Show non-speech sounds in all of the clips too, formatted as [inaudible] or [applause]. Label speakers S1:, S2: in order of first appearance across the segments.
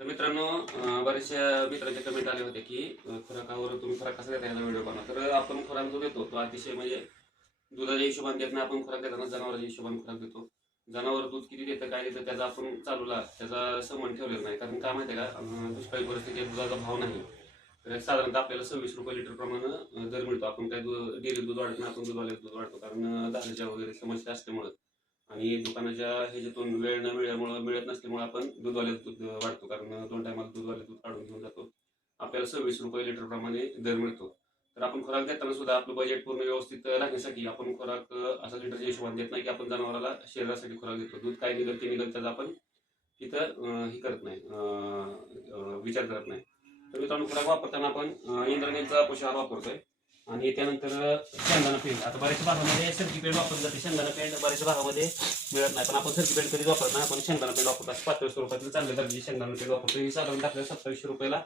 S1: तर मित्रांनो बरेचशा मित्रांचे कमेंट आले होते की खुराकावर तुम्ही खुराक कसा देता याचा व्हिडिओ बनवा. तर आपण खुराक जो देतो तो अतिशय म्हणजे दुधाच्या हिशोबाने देत नाही आपण खुराक देताना जनावरांच्या हिशोबाने खुराक देतो जनावर दूध किती देतं काय देतं त्याचा आपण चालूला त्याचा समन ठेवलेलं नाही. कारण काय माहिती आहे का दुष्काळी परिस्थितीत दुधाचा भाव नाही. तर साधारणतः आपल्याला सव्वीस रुपये लिटर प्रमाणे दर मिळतो. आपण काय दूध डेअरी दूध वाढत नाही आपण दूधवाले दूध वाढतो. कारण अं, वगैरे समस्या असल्यामुळं. आणि दुकानाच्या ह्याच्यातून वेळ न मिळल्यामुळं मिळत नसल्यामुळे आपण दूधवाले दूध वाढतो. कारण दोन टायमाला दूधवाले दूध काढून घेऊन जातो. आपल्याला सव्वीस रुपये लिटर प्रमाणे दर मिळतो. तर आपण खुराक देताना सुद्धा आपलं बजेट पूर्ण व्यवस्थित राहण्यासाठी आपण खुराक असा लिटरच्या हिशोबाने देत नाही की आपण जनावराला शरीरासाठी खुराक देतो. दूध काय निघत ते निघत त्याचा आपण तिथं हे करत नाही विचार करत नाही. तर मित्रांनो खुराक वापरताना आपण अं, इंद्रायणीचा पोषाहार वापरतोय. आणि त्यानंतर शेंगदाणा पेंट आता बऱ्याचशा भागामध्ये सरकी पेंट वापरली जाते. शेंगदाणा पेंट बऱ्याचशा भागामध्ये मिळत नाही. पण आपण सरकी पेंट कधी वापरत नाही. आपण शेंगदाणा पेंट वापरतो. असं रुपयाला स्वरूपातील चांगल्या दर्जाची शेंगदाणा पेंट वापरतो. ही साधारण आपल्याला सत्तावीसशे रुपयाला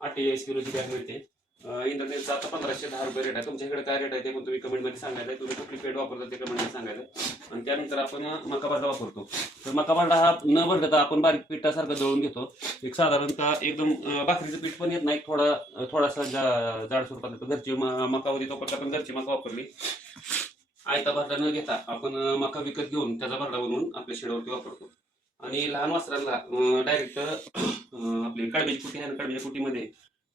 S1: अठ्ठेचाळीस किलोची बॅग मिळते. इंटरनेटचा आता पंधराशे दहा रुपये रेट आहे. तुमच्याकडे काय रेट आहे ते पण तुम्ही कमेंटमध्ये सांगायचं आहे. तुम्ही कुठली पेड वापरता ते कमेंटमध्ये सांगायचं आणि त्यानंतर आपण मका बारडा वापरतो. तर मका बारडा हा न भरडता आपण बारीक पिठासारखं दळून घेतो. एक साधारणतः एकदम भाकरीचं पीठ पण येत नाही. थोडा थोडासा जा जाड स्वरूपात येतो. घरची मका होती तोपर्यंत आपण घरची मका वापरली. आयता भरडा न घेता आपण मका विकत घेऊन त्याचा भरडा बनवून आपल्या शेडावरती वापरतो. आणि लहान वासराला डायरेक्ट आपली कडब्याची कुटी आहे कडब्याच्या कुटीमध्ये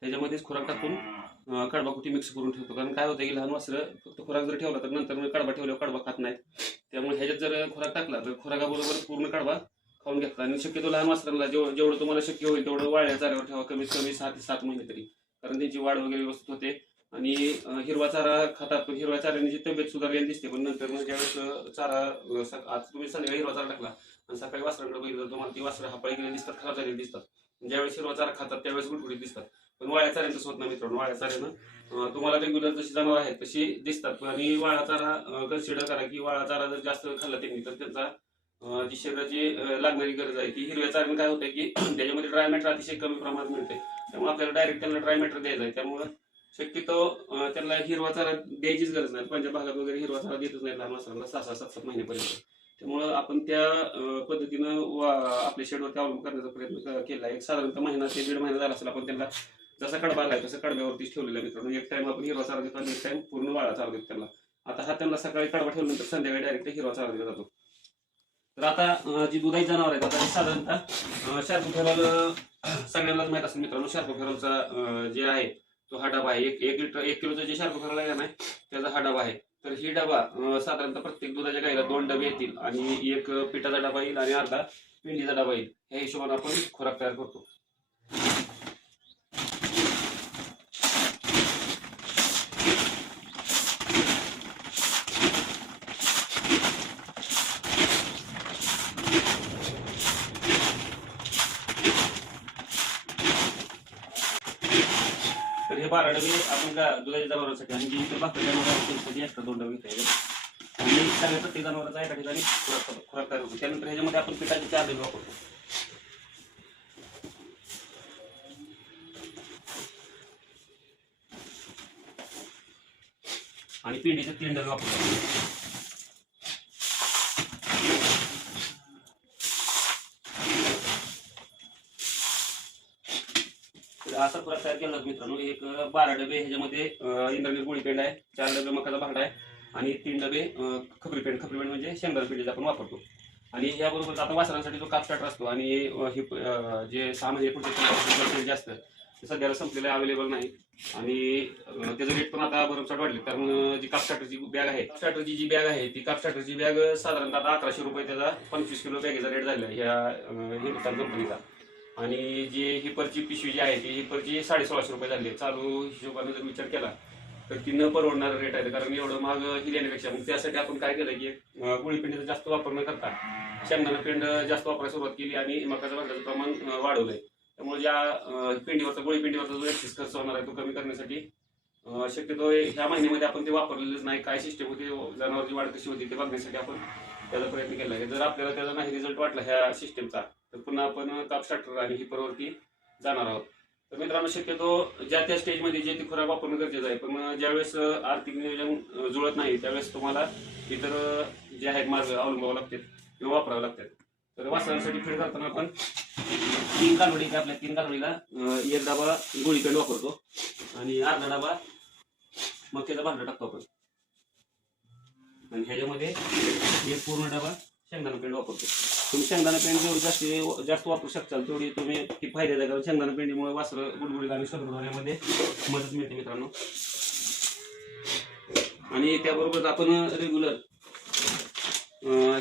S1: त्याच्यामध्येच खुराक टाकून कडबा कुटी मिक्स करून ठेवतो. कारण काय होतं की लहान वासरं फक्त खुराक जर ठेवला तर नंतर मग कडबा ठेवल्यावर कडबा खात नाहीत. त्यामुळे ह्याच्यात जर खुराक टाकला तर खुराकाबरोबर पूर्ण कडबा खाऊन घेतला आणि शक्यतो लहान वासरांना जेव जेवढं तुम्हाला शक्य होईल तेवढं वाळ्या चाऱ्यावर ठेवा. कमीत कमी सहा ते सात महिने तरी. कारण त्यांची वाढ वगैरे व्यवस्थित होते. आणि हिरवा चारा खातात पण हिरव्या चाऱ्याने तब्येत सुधारलेली दिसते पण नंतर मग ज्यावेळेस चारा आज तुम्ही संध्याकाळी हिरवा चारा टाकला आणि सकाळी वासरांकडे बघितलं तुम्हाला ती वासरं हापाळी गेलेली दिसतात खराब झालेली दिसतात. ज्यावेळेस हिरवा चारा खातात त्यावेळेस गुटगुटीत दिसतात. पण वाळ्या चाऱ्यांचं होत नाही मित्रांनो. वाळ्या चाऱ्यानं तुम्हाला रेग्युलर जशी जनावर आहेत तशी दिसतात. आणि वाळा चारा कन्सिडर करा की वाळा चारा जर जास्त खाल्ला त्यांनी तर त्यांचा जी शरीराची लागणारी गरज आहे ती हिरव्या चाऱ्यानं काय होतं की [clears throat] त्याच्यामध्ये ड्राय मॅटर अतिशय कमी प्रमाणात मिळते त्यामुळे आपल्याला डायरेक्ट त्यांना ड्राय मॅटर द्यायचा आहे. त्यामुळे शक्यतो त्यांना हिरवा चारा द्यायचीच गरज नाही. पंजाब भागात वगैरे हिरवा चारा देतच नाही लहान वासरांना सहा सहा सात सात महिन्यापर्यंत. त्यामुळं आपण त्या पद्धतीनं वा- आपल्या शेडवरती अवलंब करण्याचा प्रयत्न केला. आहे एक साधारणतः महिना ते दीड महिना झाला असेल आपण त्यांना जसा कडबा आलाय तसं कडब्यावरतीच ठेवलेला आहे मित्रांनो. एक टाइम आपण हिरवा चारा देतो आणि एक टाइम पूर्ण वाळा चारा देतो त्यांना. आता हा त्यांना सकाळी कडबा ठेवल्यानंतर संध्याकाळी डायरेक्ट हिरवा चारा दिला जातो. तर आता जी दुधाई जनावर आहेत आता साधारणतः शार्प फेरॉल सगळ्यांनाच माहीत असेल मित्रांनो शार्प फेरॉलचा जे आहे तो हा डबा आहे. एक एक लिटर एक किलोचा जे शार्प फेरॉल आहे ना नाही त्याचा हा डबा आहे. तर ही डबा साधारणतः प्रत्येक दुधाच्या गाईला दोन डबे येतील आणि एक पिठाचा डबा येईल आणि अर्धा पिंडीचा डबा येईल. ह्या हिशोबाने आपण खुराक तयार करतो. बारा डबे आपण का दुधाच्या जनावरांसाठी आणि जी इतर बाकी जनावर आहेत त्यांच्यासाठी एक्स्ट्रा दोन डबे घ्यायचे आणि सगळ्या प्रत्येक जनावरांचा एका ठिकाणी खुराक खुराक तयार होतो त्यानंतर ह्याच्यामध्ये आपण पिठाचे चार डबे वापरतो. आणि पिंडीचे तीन डबे वापरतो. तर असा खुराक तयार केला मित्रांनो. एक बारा डबे ह्याच्यामध्ये अं, गोळी पेंड आहे चार डबे मकाचा भांडा आहे आणि तीन डबे खबरी खपरी पेंड खपरी पेंड म्हणजे शेंगर पेंडीचा आपण वापरतो. आणि याबरोबर आता वासरांसाठी जो काप असतो आणि हे जे सहा महिने पुढचे जे असतं ते सध्याला संपलेलं अवेलेबल नाही. आणि त्याचं रेट पण आता भरमसाठ वाढले. कारण जी काप बॅग आहे कापसाटरची स्टार्टरची जी बॅग आहे ती काप बॅग साधारणतः आता अकराशे रुपये त्याचा पंचवीस किलो बॅगेचा रेट झालेला या ह्या हिंदुस्तान कंपनीचा आणि जी हिपरची पिशवी जी आहे ती हिपरची साडे सोळाशे रुपये झाली. चालू हिशोबाने जर विचार केला तर ती न परवडणारा रेट आहे. कारण एवढं महाग ही देण्यापेक्षा मग त्यासाठी आपण काय केलं की गुळीपिंडीचा गुळी जास्त वापर न करता शेंगदाणा पेंड जास्त वापरायला सुरुवात केली आणि मकाचं भांड्याचं प्रमाण वाढवलंय. त्यामुळे ज्या पिंडीवरचा गुळीपिंडीवरचा जो एक्सिस खर्च होणार आहे तो कमी करण्यासाठी शक्यतो ह्या महिन्यामध्ये आपण ते वापरलेलंच नाही. काय सिस्टम होती जनावरची वाढ कशी होती ते बघण्यासाठी आपण त्याचा प्रयत्न केला आहे. जर आपल्याला त्याचा नाही रिझल्ट वाटला ह्या सिस्टमचा तर पुन्हा आपण ताप स्टार्टर आणि हिपरवरती जाणार आहोत. तर मित्रांनो शक्यतो ज्या त्या स्टेजमध्ये जे ती खुराक वापरणं गरजेचं आहे पण ज्यावेळेस आर्थिक नियोजन जुळत नाही त्यावेळेस तुम्हाला इतर जे आहेत मार्ग अवलंबावे लागतात किंवा वापरावे लागतात. तर वासरांसाठी फीड करताना आपण तीन कालवडी आपल्या तीन कालवडीला एक डबा गोळीकंड वापरतो आणि अर्धा डबा मक्याचा भांडा टाकतो आपण. आणि ह्याच्यामध्ये एक पूर्ण डबा शेंगदाणा पेंड वापरतो. तुम्ही शेंगदाणा पेंड जेवढी जास्त जास्त वापरू शकताल तेवढी तुम्ही ती फायद्याचा कारण शेंगदाणा पेंडीमुळे वासरं गुडगुडीत आणि सदृढ मदत मिळते मित्रांनो. आणि त्याबरोबरच आपण रेग्युलर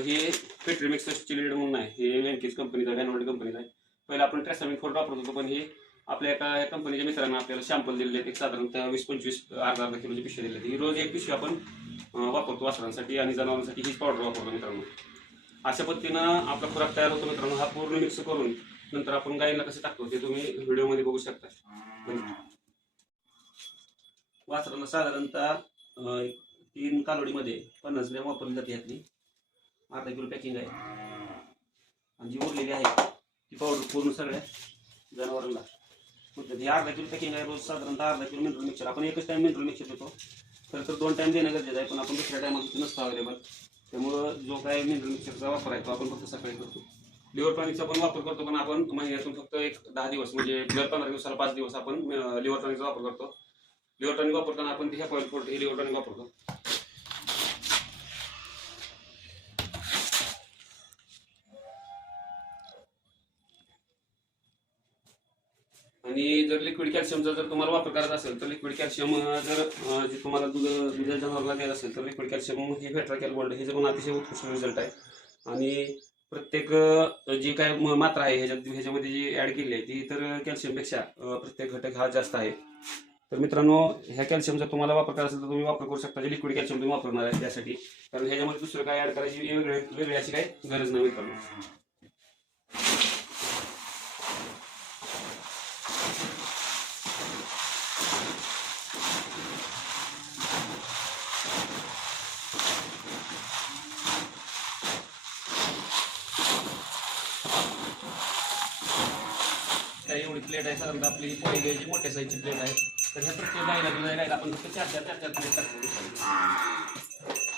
S1: हे पेट्री मिक्स लीड म्हणून आहे. हे वेंकीज कंपनीचा व्हॅनवर्ड कंपनीचा आहे. पहिला आपण ट्रॅसामिक फोर्ट वापरत होतो पण हे आपल्या एका या कंपनीच्या मित्रांना आपल्याला शॅम्पल दिलेले आहेत. एक साधारणतः वीस पंचवीस अर्धा अर्धा किलोची पिशवी दिली ही रोज एक पिशवी आपण वापरतो वासरांसाठी आणि जनावरांसाठी हीच पावडर वापरतो मित्रांनो. अशा पद्धतीनं आपला खुराक तयार होतो मित्रांनो. हा पूर्ण मिक्स करून नंतर आपण गाईला कसं टाकतो ते तुम्ही व्हिडिओमध्ये बघू शकता. वासरांना साधारणतः तीन कालोडीमध्ये पन्नास ग्रॅम वापरली जाते यातली. अर्धा किलो पॅकिंग आहे. आणि जी उरलेली आहे ती पावडर पूर्ण सगळ्या जनावरांना. होतं अर्धा किलो पॅकिंग आहे. रोज साधारणतः अर्धा किलो मिनरल मिक्सर आपण एकच टाइम मिनरल मिक्सर देतो. खरं तर दोन टाइम देणं गरजेचं आहे पण आपण दुसऱ्या टायमाला नसतं अवेलेबल त्यामुळं जो काय मिनरल मिक्सरचा वापर आहे तो आपण फक्त सकाळी करतो. लिव्हर टॉनिकचा पण वापर करतो पण आपण म्हणजे महिन्यातून फक्त एक दहा दिवस म्हणजे दर पंधरा दिवसाला पाच दिवस आपण लिव्हर टॉनिकचा वापर करतो. लिव्हर टॉनिक वापरताना आपण ह्या पॉईंट फोर्ट हे लिव्हर टॉनिक वापरतो. आणि जर लिक्विड कॅल्शियमचा जर तुम्हाला वापर करायचा असेल तर लिक्विड कॅल्शियम जर जे तुम्हाला दूध दुधा जनावरला द्यायचं असेल तर लिक्विड कॅल्शियम हे फेट्राकॅल गोल्ड हे जे पण अतिशय उत्कृष्ट रिझल्ट आहे. आणि प्रत्येक जी काय मात्रा आहे ह्याच्यात ह्याच्यामध्ये जी ऍड केली आहे ती तर कॅल्शियमपेक्षा प्रत्येक घटक हा जास्त आहे. तर मित्रांनो ह्या कॅल्शियमचा तुम्हाला वापर करायचा असेल तर तुम्ही वापर करू शकता जे लिक्विड कॅल्शियम तुम्ही वापरणार आहे त्यासाठी. कारण ह्याच्यामध्ये दुसरं काय ऍड करायची वेगळी वेगळी अशी काही गरज नाही मित्रांनो त्या एवढी प्लेट आहे साधारणतः आपली पहिली जी मोठ्या साईजची प्लेट आहे तर ह्या प्रत्येक गायला दुधा आपण फक्त चार चार चार चार प्लेट टाकतो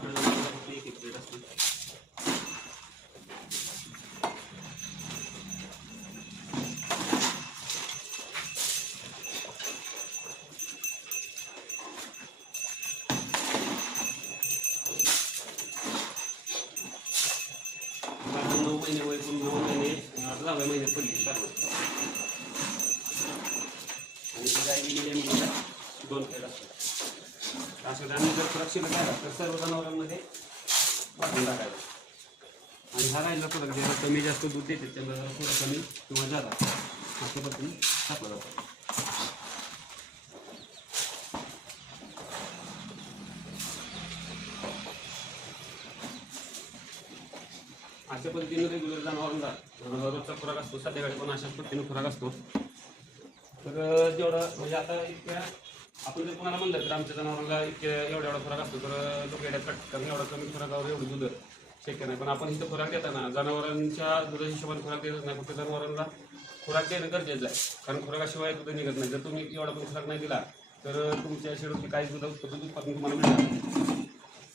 S1: त्या भाकरी जनावराला फक्त एक एक प्लेट असते बाकी नऊ महिने वय पण नऊ महिने अं, दहाव्या महिन्यात पडली सर्व आणि ती गाय गेलेली आहे म्हणजे दोन प्लेट असेल आणि जर सुरक्षित राहिला तर सर्व जनावरांमध्ये वाटून टाकायचं. आणि हा राहिला फरक ज्याला कमी जास्त दूध देते त्याला जरा थोडं कमी किंवा जादा अशा पद्धतीने टाकलं जातं. अशा पद्धतीने रेग्युलर जनावरांना रोजचा खुराक असतो संध्याकाळी पण अशाच पद्धतीने खुराक असतो. तर जेवढा म्हणजे आता इतक्या आपण जर कोणाला म्हणलं तर आमच्या जनावरांना इतक्या एवढा एवढा खुराक असतो तर लोक एवढ्या कट कारण एवढा कमी खुराकावर एवढं दूध शक्य नाही. पण आपण इथं खुराक देताना जनावरांच्या दुधाच्या हिशोबाने खुराक देतच नाही. फक्त जनावरांना खुराक देणं गरजेचं आहे. कारण खुराकाशिवाय दूध निघत नाही. जर तुम्ही एवढा पण खुराक नाही दिला तर तुमच्या शेडूची काही दूध उत्पन्न उत्पादन तुम्हाला मिळणार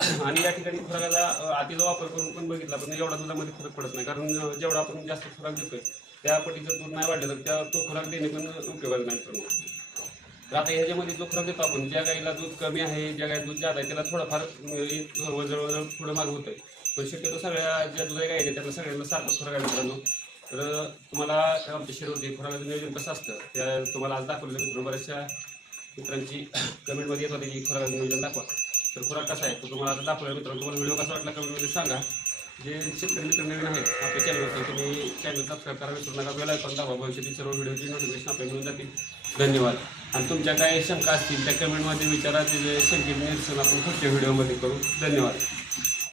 S1: [clears throat] आणि या ठिकाणी खुराकाचा आतीचा वापर करून पण बघितला पण एवढा दुधामध्ये फरक पडत नाही. कारण जेवढा आपण जास्त खुराक देतोय त्या पटीचं दूध नाही वाढलं तर त्या तो खुराक देणे पण उपयोगाला नाही. तर आता ह्याच्यामध्ये जो फरक देतो आपण ज्या गाईला दूध कमी आहे ज्या गाई दूध जात आहे त्याला थोडंफार म्हणजे जवळजवळ पुढं थोडं माग होतंय. पण शक्यतो सगळ्या ज्या दुधाई गाई आहेत त्यातल्या सगळ्यांना सारखा फरक आहे मित्रांनो. तर तुम्हाला आमच्या शरीरवरती फरकाचं नियोजन कसं असतं? त्या तुम्हाला आज दाखवलेलं मित्र बऱ्याचशा मित्रांची कमेंटमध्ये येत होती की खुराकाचं नियोजन दाखवा. तर खुराक कसा आहे? तो तुम्हाला आता दाखवला मित्रांनो तुम्हाला व्हिडिओ कसा वाटला कमेंटमध्ये सांगा. जे शेतकरी मित्र नवीन आहेत आपल्या चॅनलवरती तुम्ही चॅनल सबस्क्राईब करा विसरू नका बेल पण दाखवा भविष्यातील सर्व व्हिडिओची नोटिफिकेशन आपल्याला मिळून जातील. धन्यवाद. आणि तुमच्या काही शंका असतील त्या कमेंटमध्ये विचारा ते शंकेत निरसन आपण पुढच्या व्हिडिओमध्ये करू. धन्यवाद.